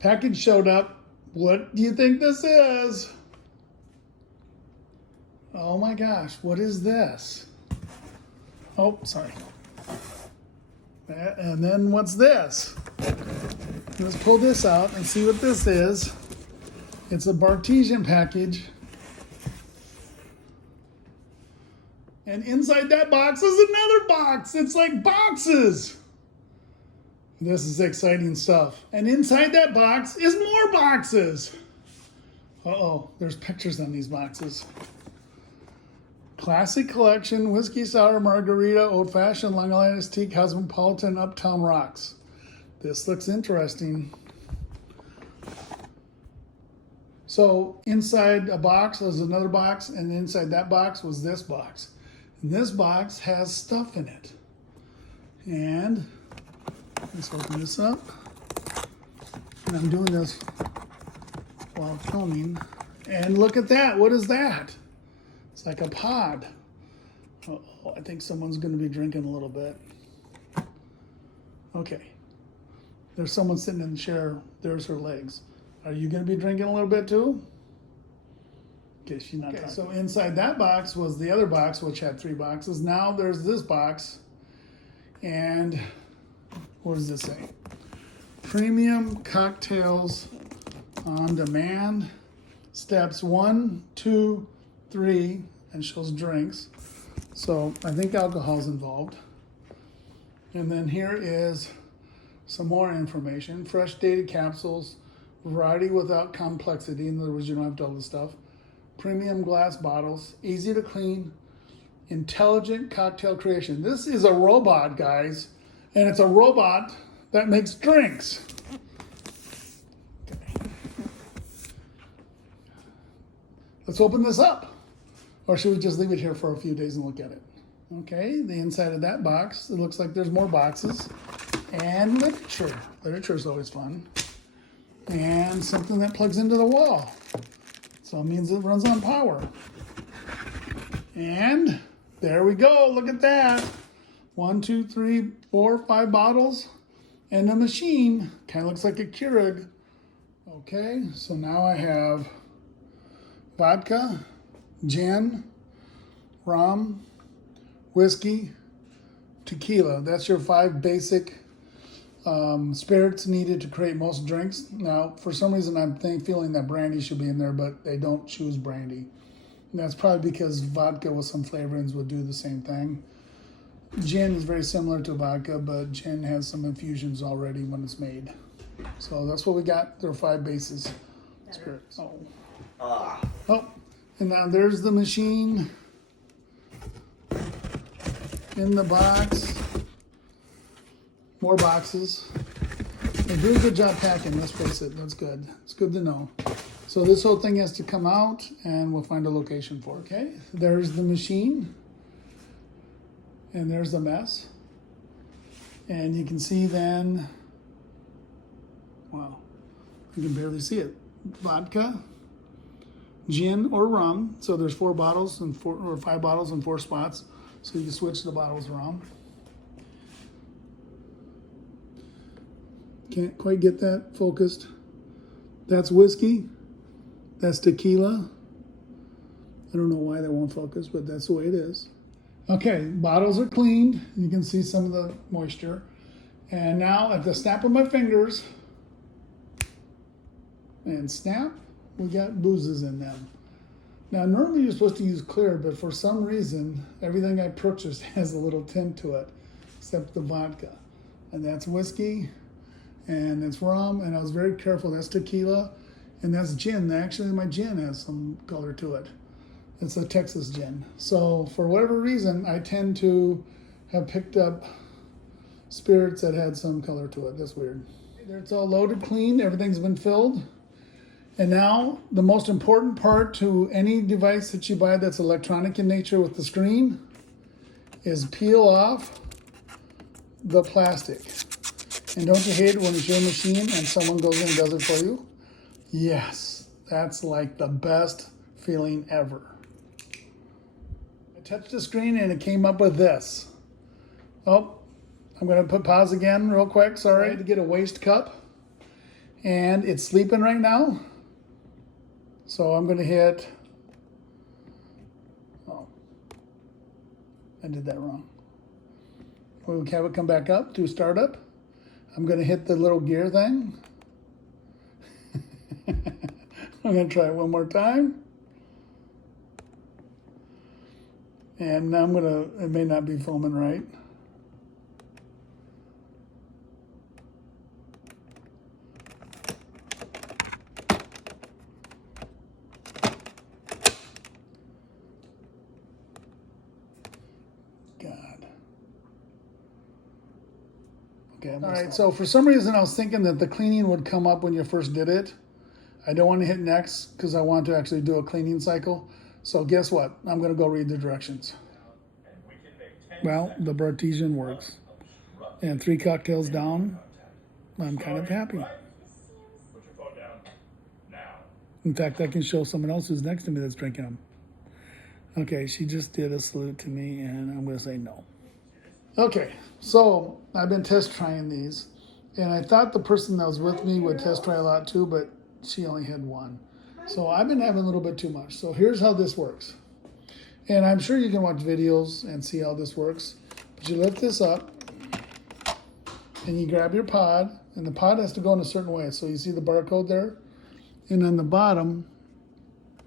Package showed up. What do you think this is? Oh my gosh, what is this? Oh, sorry. And then what's this? Let's pull this out and see what this is. It's a Bartesian package. And inside that box is another box. It's like boxes. This is exciting stuff. And inside that box is more boxes. Uh-oh, there's pictures on these boxes. Classic Collection, Whiskey Sour Margarita, Old Fashioned, Long Island Iced Tea, Cosmopolitan, Uptown Rocks. This looks interesting. So inside a box was another box, and inside that box was this box. And this box has stuff in it. And let's open this up. And I'm doing this while filming. And look at that. What is that? It's like a pod. Oh, I think someone's going to be drinking a little bit. Okay. There's someone sitting in the chair. There's her legs. Are you going to be drinking a little bit too? Okay, she's not talking. So inside that box was the other box, which had 3 boxes. Now there's this box. And what does this say? Premium cocktails on demand. Steps 1, 2, 3, and shows drinks. So I think alcohol's involved. And then here is some more information. Fresh dated capsules, variety without complexity. In other words, you don't have to all this stuff. Premium glass bottles, easy to clean, intelligent cocktail creation. This is a robot, guys, and it's a robot that makes drinks. Okay. Let's open this up. Or should we just leave it here for a few days and look at it? Okay, the inside of that box, it looks like there's more boxes. And literature. Literature is always fun. And something that plugs into the wall. So it means it runs on power. And there we go, look at that. 1, 2, 3, 4, 5 bottles. And a machine, kind of looks like a Keurig. Okay, so now I have vodka, gin, rum, whiskey, tequila. That's your 5 basic spirits needed to create most drinks. Now, for some reason, I'm feeling that brandy should be in there, but they don't choose brandy. And that's probably because vodka with some flavorings would do the same thing. Gin is very similar to vodka, but gin has some infusions already when it's made. So that's what we got. There are 5 bases spirits. Oh, and now there's the machine in the box. More boxes. They do a good job packing, let's face it. That's good. It's good to know. So this whole thing has to come out, and we'll find a location for it. Okay, there's the machine. And there's the mess. And you can see then, wow, you can barely see it. Vodka, gin or rum. So there's 4 bottles and 4 or 5 bottles and 4 spots. So you can switch the bottles around. Can't quite get that focused. That's whiskey. That's tequila. I don't know why that won't focus, but that's the way it is. Okay, bottles are cleaned. You can see some of the moisture. And now at the snap of my fingers, and snap, we got boozes in them. Now normally you're supposed to use clear, but for some reason, everything I purchased has a little tint to it, except the vodka. And that's whiskey, and it's rum, and I was very careful. That's tequila, and that's gin. Actually, my gin has some color to it. It's a Texas gin. So for whatever reason, I tend to have picked up spirits that had some color to it. That's weird. It's all loaded, clean, everything's been filled. And now the most important part to any device that you buy that's electronic in nature with the screen is peel off the plastic. And don't you hate it when it's your machine and someone goes in and does it for you? Yes, that's like the best feeling ever. I touched the screen and it came up with this. Oh, I'm gonna put pause again real quick, sorry. I had to get a waste cup. And it's sleeping right now. So I'm going to hit, oh, I did that wrong. We'll have it come back up to startup. I'm going to hit the little gear thing. I'm going to try it one more time. And now it may not be filming right. God. Okay, all right, so for some reason I was thinking that the cleaning would come up when you first did it. I don't want to hit next because I want to actually do a cleaning cycle. So guess what? I'm going to go read the directions. Well, the Bartesian works. And 3 cocktails down, I'm kind of happy. In fact, I can show someone else who's next to me that's drinking them. Okay, she just did a salute to me, and I'm going to say no. Okay, so I've been test trying these, and I thought the person that was with me would test try a lot too, but she only had one. So I've been having a little bit too much. So here's how this works. And I'm sure you can watch videos and see how this works. But you lift this up, and you grab your pod, and the pod has to go in a certain way. So you see the barcode there? And on the bottom,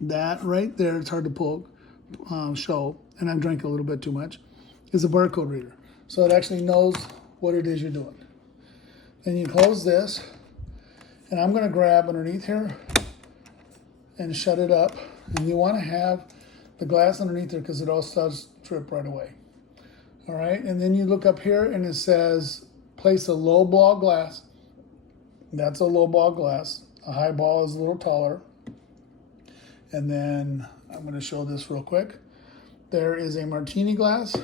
that right there, it's hard to pull, show, and I've drank a little bit too much, is a barcode reader. So it actually knows what it is you're doing. Then you close this, and I'm going to grab underneath here and shut it up. And you want to have the glass underneath there because it all starts to drip right away. All right, and then you look up here and it says place a low ball glass. That's a low ball glass. A high ball is a little taller. And then I'm going to show this real quick. There is a martini glass.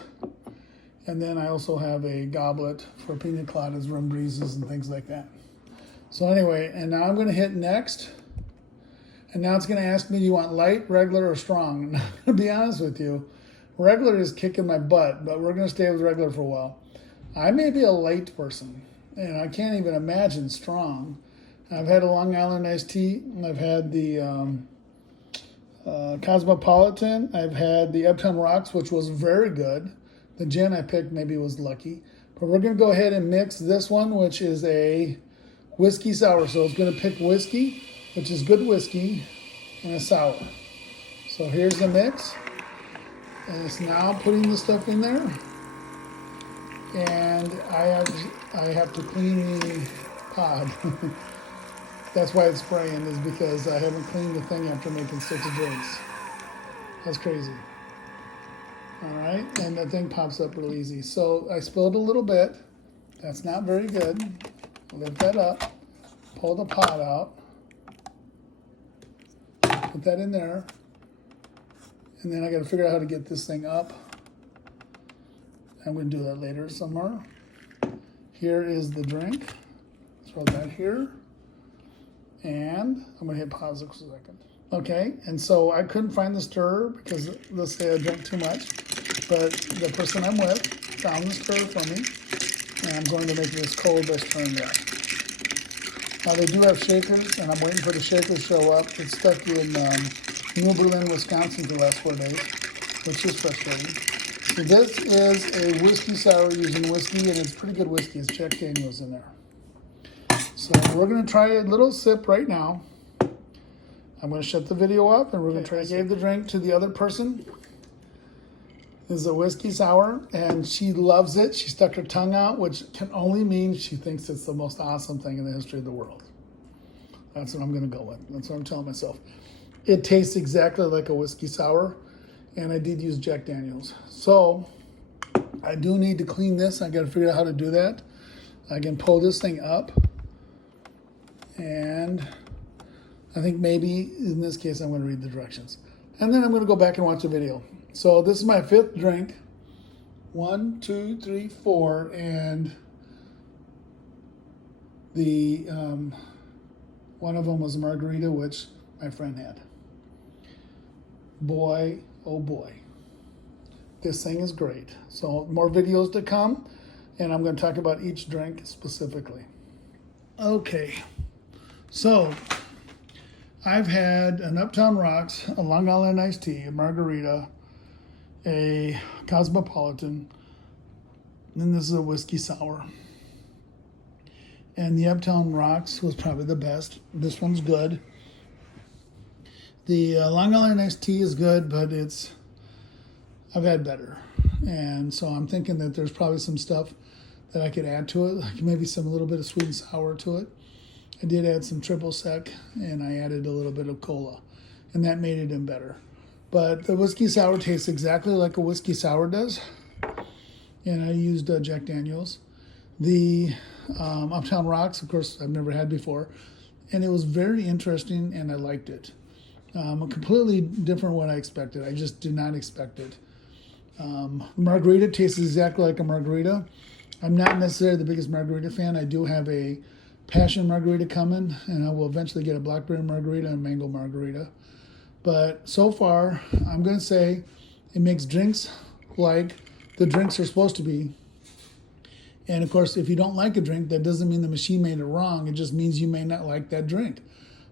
And then I also have a goblet for pina coladas, rum breezes, and things like that. So anyway, and now I'm going to hit next. And now it's going to ask me, do you want light, regular, or strong? And to be honest with you, regular is kicking my butt, but we're going to stay with regular for a while. I may be a light person, and I can't even imagine strong. I've had a Long Island iced tea. I've had the Cosmopolitan. I've had the Uptown Rocks, which was very good. The gin I picked maybe was lucky. But we're going to go ahead and mix this one, which is a whiskey sour. So it's going to pick whiskey, which is good whiskey, and a sour. So here's the mix. And it's now putting the stuff in there. And I have to clean the pod. That's why it's spraying, is because I haven't cleaned the thing after making 6 drinks. That's crazy. All right, and the thing pops up real easy. So I spilled a little bit. That's not very good. Lift that up, pull the pot out, put that in there, and then I got to figure out how to get this thing up. I'm going to do that later somewhere. Here is the drink. Throw that here. And I'm going to hit pause for a second. Okay, and so I couldn't find the stirrer because let's say I drank too much. But the person I'm with found the stirrer for me. And I'm going to make this cold best turn there. Now they do have shakers, and I'm waiting for the shaker to show up. It's stuck in New Berlin, Wisconsin for the last 4 days, which is frustrating. So this is a whiskey sour using whiskey, and it's pretty good whiskey. It's Jack Daniels in there. So we're going to try a little sip right now. I'm going to shut the video up, and we're going to try. I gave the drink to the other person. This is a whiskey sour, and she loves it. She stuck her tongue out, which can only mean she thinks it's the most awesome thing in the history of the world. That's what I'm going to go with. That's what I'm telling myself. It tastes exactly like a whiskey sour, and I did use Jack Daniels. So I do need to clean this. I got to figure out how to do that. I can pull this thing up, and I think maybe in this case I'm going to read the directions. And then I'm going to go back and watch the video. So this is my 5th drink. 1, 2, 3, 4, and the one of them was a margarita, which my friend had. Boy, oh boy, this thing is great. So more videos to come, and I'm going to talk about each drink specifically. Okay, So I've had an Uptown Rocks, a Long Island iced tea, a margarita, a Cosmopolitan, and then this is a whiskey sour. And the Uptown Rocks was probably the best. This one's good. The Long Island iced tea is good, but I've had better. And so I'm thinking that there's probably some stuff that I could add to it, like maybe a little bit of sweet and sour to it. I did add some triple sec, and I added a little bit of cola, and that made it even better. But the whiskey sour tastes exactly like a whiskey sour does, and I used Jack Daniels. The Uptown Rocks, of course, I've never had before, and it was very interesting, and I liked it. Completely different what I expected. I just did not expect it. Margarita tastes exactly like a margarita. I'm not necessarily the biggest margarita fan. I do have a passion margarita coming, and I will eventually get a blackberry margarita and mango margarita. But so far, I'm going to say it makes drinks like the drinks are supposed to be. And of course, if you don't like a drink, that doesn't mean the machine made it wrong. It just means you may not like that drink.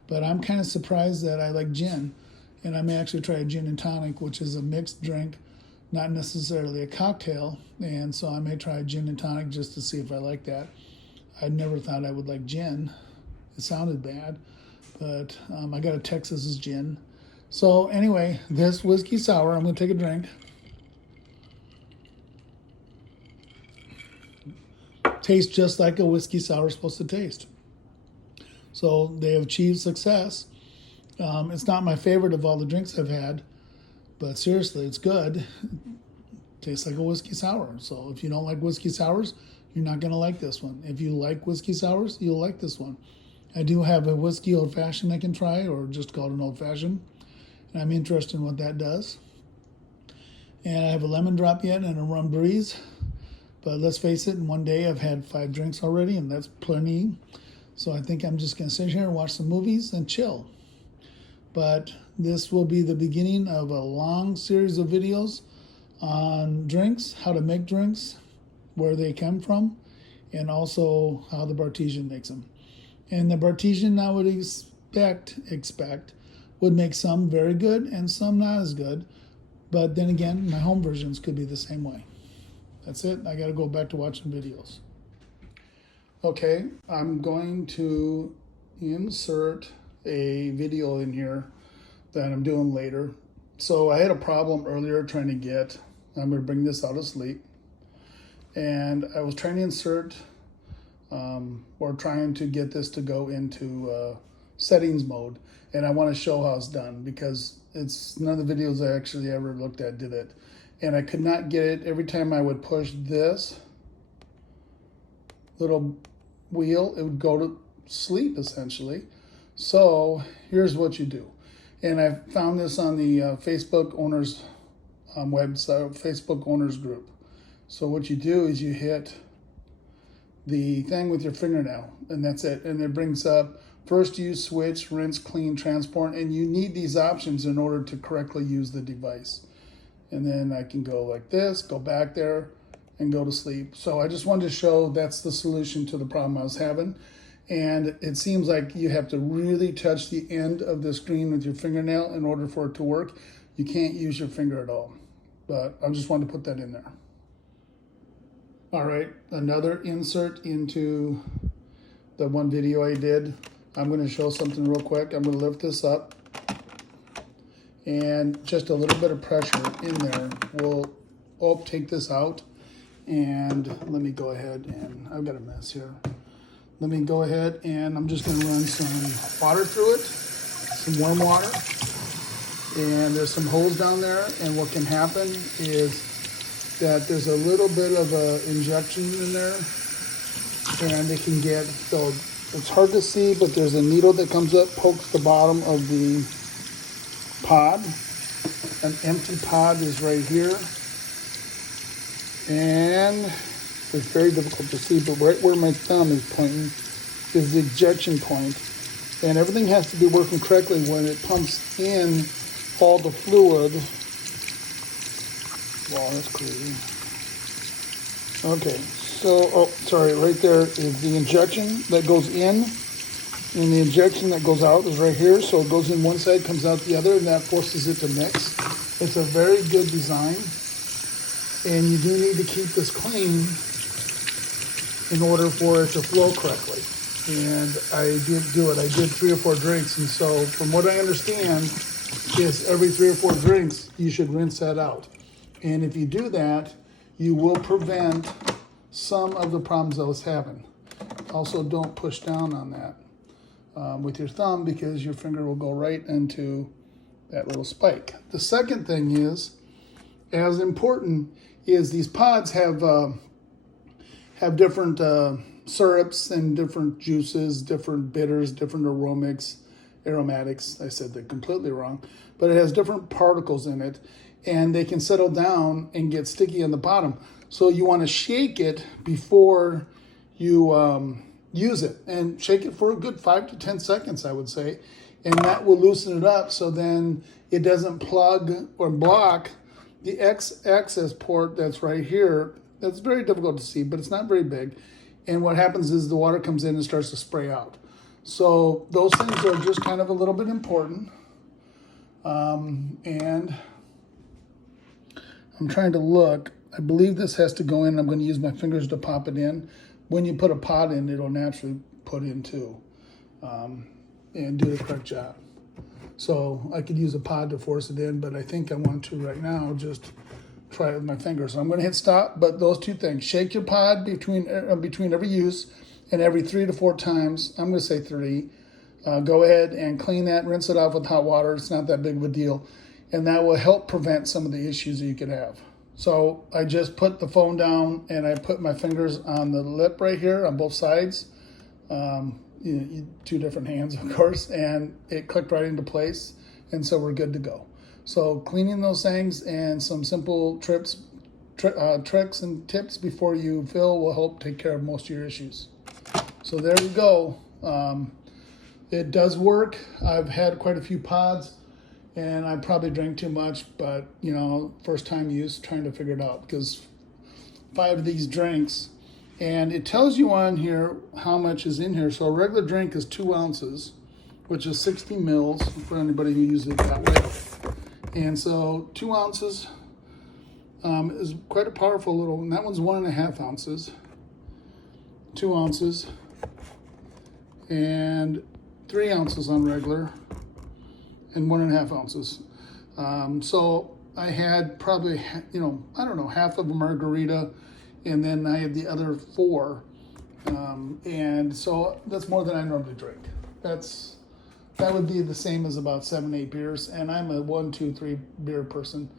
But I'm kind of surprised that I like gin, and I may actually try a gin and tonic, which is a mixed drink, not necessarily a cocktail. And so I may try a gin and tonic just to see if I like that. I never thought I would like gin. It sounded bad, but I got a Texas's gin. So anyway, this whiskey sour, I'm going to take a drink. Tastes just like a whiskey sour is supposed to taste. So they have achieved success. It's not my favorite of all the drinks I've had, but seriously, it's good. It tastes like a whiskey sour. So if you don't like whiskey sours, you're not going to like this one. If you like whiskey sours, you'll like this one. I do have a whiskey old-fashioned I can try, or just called an old-fashioned, and I'm interested in what that does. And I have a lemon drop yet and a rum breeze. But let's face it, in one day I've had 5 drinks already, and that's plenty. So I think I'm just going to sit here and watch some movies and chill. But this will be the beginning of a long series of videos on drinks, how to make drinks, where they come from, and also how the Bartesian makes them. And the Bartesian I would expect would make some very good and some not as good. But then again, my home versions could be the same way. That's it. I got to go back to watching videos. Okay, I'm going to insert a video in here that I'm doing later. So I had a problem earlier trying to get, I'm going to bring this out of sleep. And I was trying to insert or trying to get this to go into settings mode. And I want to show how it's done because it's none of the videos I actually ever looked at did it. And I could not get it. Every time I would push this little wheel, it would go to sleep essentially. So here's what you do. And I found this on the Facebook owners website, Facebook owners group. So what you do is you hit the thing with your fingernail, and that's it. And it brings up first use, switch, rinse, clean, transport, and you need these options in order to correctly use the device. And then I can go like this, go back there, and go to sleep. So I just wanted to show that's the solution to the problem I was having. And it seems like you have to really touch the end of the screen with your fingernail in order for it to work. You can't use your finger at all. But I just wanted to put that in there. All right, another insert into the one video I did. I'm going to show something real quick. I'm going to lift this up. And just a little bit of pressure in there will take this out. And let me go ahead and, I've got a mess here. Let me go ahead and I'm just going to run some water through it, some warm water. And there's some holes down there. And what can happen is that there's a little bit of a injection in there. And it can get, so it's hard to see, but there's a needle that comes up, pokes the bottom of the pod. An empty pod is right here. And it's very difficult to see, but right where my thumb is pointing is the ejection point. And everything has to be working correctly when it pumps in all the fluid. Wow, that's crazy. Okay, so, right there is the injection that goes in. And the injection that goes out is right here, so it goes in one side, comes out the other, and that forces it to mix. It's a very good design, and you do need to keep this clean in order for it to flow correctly. And I did do it. I did 3 or 4 drinks, and so from what I understand, is every 3 or 4 drinks, you should rinse that out. And if you do that, you will prevent some of the problems I was having. Also, don't push down on that with your thumb, because your finger will go right into that little spike. The second thing is, as important, is these pods have different syrups and different juices, different bitters, different aromatics. I said that completely wrong, but it has different particles in it, and they can settle down and get sticky on the bottom. So you want to shake it before you use it, and shake it for a good 5 to 10 seconds, I would say, and that will loosen it up, so then it doesn't plug or block the X-access port that's right here. That's very difficult to see, but it's not very big. And what happens is the water comes in and starts to spray out. So those things are just kind of a little bit important. And I'm trying to look. I believe this has to go in. I'm going to use my fingers to pop it in. When you put a pod in, it'll naturally put in too, and do the correct job. So I could use a pod to force it in, but I think I want to right now just try it with my fingers. So I'm going to hit stop, but those 2 things: shake your pod between every use, and every 3 to 4 times, I'm going to say 3, go ahead and clean that, rinse it off with hot water. It's not that big of a deal, and that will help prevent some of the issues that you could have. So I just put the phone down, and I put my fingers on the lip right here on both sides, 2 different hands, of course, and it clicked right into place, and so we're good to go. So cleaning those things and some simple tricks and tips before you fill will help take care of most of your issues. So there we go. It does work. I've had quite a few pods, and I probably drank too much, but first time use, trying to figure it out, because 5 of these drinks, and it tells you on here how much is in here. So a regular drink is 2 ounces, which is 60 mils for anybody who uses it that way. And so 2 ounces is quite a powerful little, and that one's 1.5 ounces, 2 ounces, and 3 ounces on regular, and 1.5 ounces. So I had probably, I don't know, half of a margarita, and then I had the other 4. And so that's more than I normally drink. That would be the same as about 7, 8 beers. And I'm a 1, 2, 3 beer person.